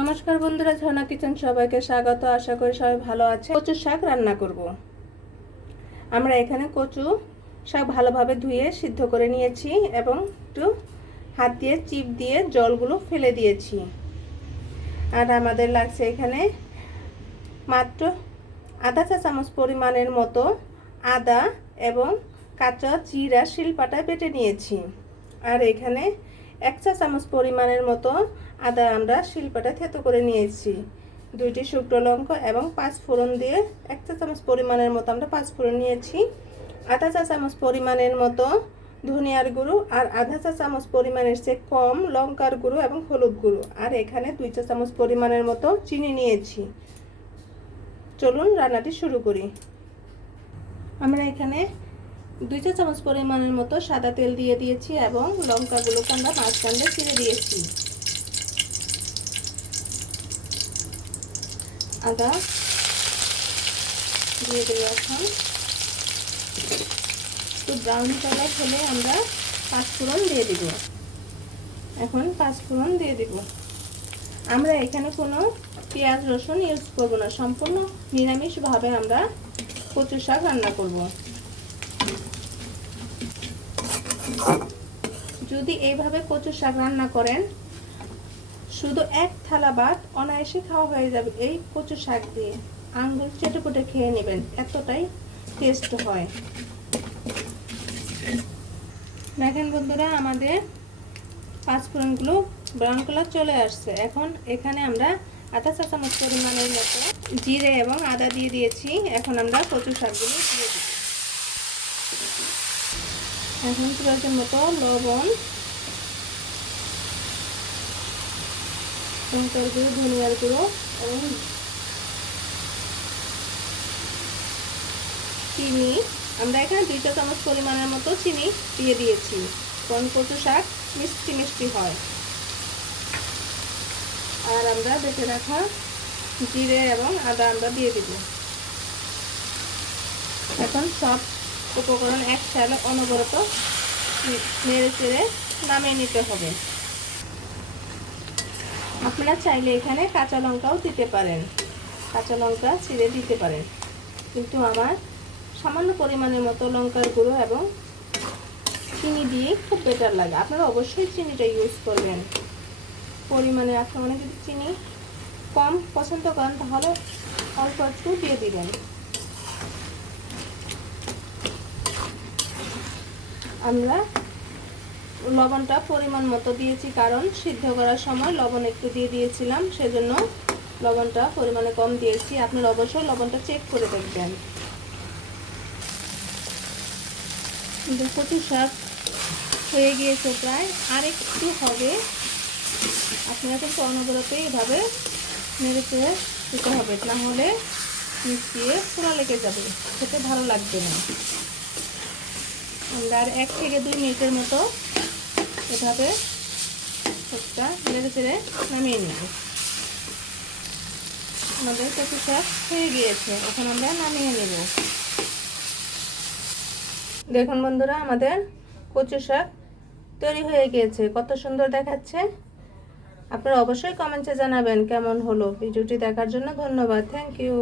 নমস্কার বন্ধুরা, ঝর্ণা কিচেন সবাইকে স্বাগত। আশা করি সবাই ভালো আছে। কচু শাক রান্না করব। আমরা এখানে কচু শাক ভালোভাবে ধুয়ে সিদ্ধ করে নিয়েছি এবং একটু হাত দিয়ে চিপ দিয়ে জলগুলো ফেলে দিয়েছি। আর আমাদের লাগছে এখানে মাত্র আধা চা চামচ পরিমাণের মতো আদা এবং কাঁচা জিরা শিলপাটায় বেটে নিয়েছি। আর এখানে 1 চা চামচ পরিমাণের মতো আদা আমরা শিলপাটায় থেতো করে নিয়েছি। 2টি শুকনো লঙ্কা এবং 5 ফোড়ন দিয়ে 1 চা চামচ পরিমাণের মতো আমরা 5 ফোড়ন নিয়েছি। আধা চা চামচ পরিমাণের মতো ধনিয়ার গুঁড়ো আর আধা চা চামচ পরিমাণের চেয়ে কম লঙ্কার গুঁড়ো এবং হলুদ গুঁড়ো। আর এখানে 2 চা চামচ পরিমাণের মতো চিনি নিয়েছি। চলুন রান্নাটি শুরু করি। আমরা এখানে 2 চা চামচ পরিমাণের মতো সাদা তেল দিয়ে দিয়েছি এবং লঙ্কাগুলোকে আমরা মাঝখান দিয়ে ছিঁড়ে দিয়েছি। আদা দিয়ে দেবো। এখন একটু ব্রাউন কালার হলে আমরা 5 ফোড়ন দিয়ে দিব। এখন 5 ফোড়ন দিয়ে দিব। আমরা এখানে কোনো পেঁয়াজ রসুন ইউজ করব না, সম্পূর্ণ নিরামিষভাবে আমরা কচু শাক রান্না করব। যদি এইভাবে কচু শাক রান্না করেন, শুধু 1 থালা ভাত অনায়াসে খাওয়া হয়ে যাবে এই কচু শাক দিয়ে। আঙ্গুল চেটে পুটে খেয়ে নেবেন, এতটাই টেস্ট হয়। দেখেন বন্ধুরা, আমাদের 5 ফোড়নগুলো ব্রাউন কালার চলে আসছে। এখন এখানে আমরা আধা চা চামচ পরিমাণের মতো জিরে এবং আদা দিয়ে দিয়েছি। এখন আমরা কচু শাকগুলো দিয়ে দিব। এখন প্রয়োজন মতো লবণ, লঙ্কার গুঁড়ো, ধনিয়ার গুঁড়ো এবং চিনি। আমরা এখানে 2 চা চামচ পরিমাণের মতো চিনি দিয়ে দিয়েছি, কারণ কচু শাক মিষ্টি মিষ্টি হয়। আর আমরা বেটে রাখা জিরে এবং আদা আমরা দিয়ে দিব। এখন সব উপকরণ একসাথে অনবরত নেড়ে চেড়ে নামিয়ে নিতে হবে। আপনারা চাইলে এখানে কাঁচা লঙ্কাও দিতে পারেন, কাঁচা লঙ্কা ছিঁড়ে দিতে পারেন, কিন্তু আমার সামান্য পরিমাণের মতো লঙ্কার গুঁড়ো এবং চিনি দিয়ে খুব বেটার লাগে। আপনারা অবশ্যই চিনিটা ইউজ করবেন পরিমাণে। আপনারা যদি চিনি কম পছন্দ করেন তাহলে অল্প একটু দিয়ে দিবেন। আমরা লবণটা পরিমাণ মতো দিয়েছি, কারণ সিদ্ধ করার সময় লবণ একটু দিয়ে দিয়েছিলাম, সেজন্য লবণটা পরিমাণে কম দিয়েছি। আপনারা অবশ্যই লবণটা চেক করে দেখবেন। কচু শাক হয়ে গিয়েছে প্রায়, আর একটু হবে। আপনারা কিন্তু অনবরত এইভাবে নেড়ে চেড়ে দিতে হবে, না হলে মিশিয়ে পোড়া লেগে যাবে, খেতে ভালো লাগবে না। আমরা আর 1 থেকে 2 মিনিটের মতো এভাবে শাকটা নেড়ে চেড়ে নামিয়ে নেব। আমাদের কচু শাক হয়ে গিয়েছে, এখন আমরা নামিয়ে নেব। দেখুন বন্ধুরা, আমাদের কচু শাক তৈরি হয়ে গিয়েছে, কত সুন্দর দেখাচ্ছে। আপনারা অবশ্যই কমেন্টে জানাবেন কেমন হলো। ভিডিওটি দেখার জন্য ধন্যবাদ। Thank you.